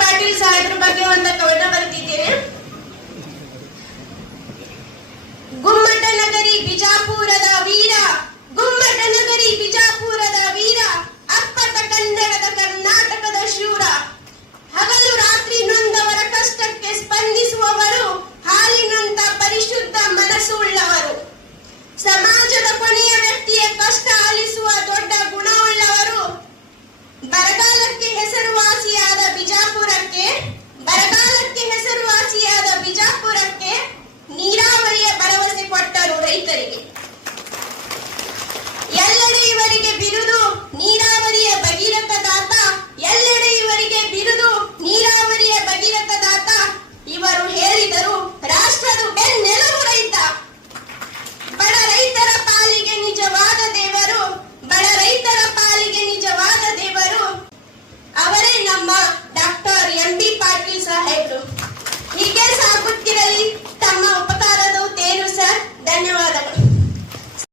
ಪಾಟೀಲ್ ಸಾಹೇಬ್ರ ಬಗ್ಗೆ ಒಂದು ಕವನ ಬರೆದಿದ್ದೇನೆ. ಗುಮ್ಮಟ ನಗರಿ ಬಿಜಾಪುರದ ವೀರ, ಗುಮ್ಮಟ ನಗರಿ ಬಿಜಾಪುರದ ವೀರ, ಅಪ್ಪಟ ಕನ್ನಡದ ಕರ್ನಾಟಕದ ಶೂರ. ಹಗಲು ರಾತ್ರಿ ನೊಂದವರ ಕಷ್ಟಕ್ಕೆ ಸ್ಪಂದಿಸುವವರು, ಹಾಲಿನಂತ ಪರಿಶುದ್ಧ ಮನಸ್ಸುಳ್ಳವರು. ಸಮಾಜದ ಕೊನೆಯ ವ್ಯಕ್ತಿಯ ಕಷ್ಟ ಆಲಿಸುವ ದೊಡ್ಡ ಗುಣವುಳ್ಳವರು. ಬರಗಾಲಕ್ಕೆ ಹೆಸರುವಾಸಿಯಾದ ಬಿಜಾಪುರಕ್ಕೆ, ಬರಗಾಲಕ್ಕೆ ಹೆಸರುವಾಸಿಯಾದ ಬಿಜಾಪುರಕ್ಕೆ ನೀರಾವರಿಯ ಭರವಸೆ ಕೊಟ್ಟರು ರೈತರಿಗೆ. ಎಲ್ಲೆಡೆ ಇವರಿಗೆ ಬಿರುದು ನೀರಾವರಿಯ ಭಗೀರಥ ದಾತ,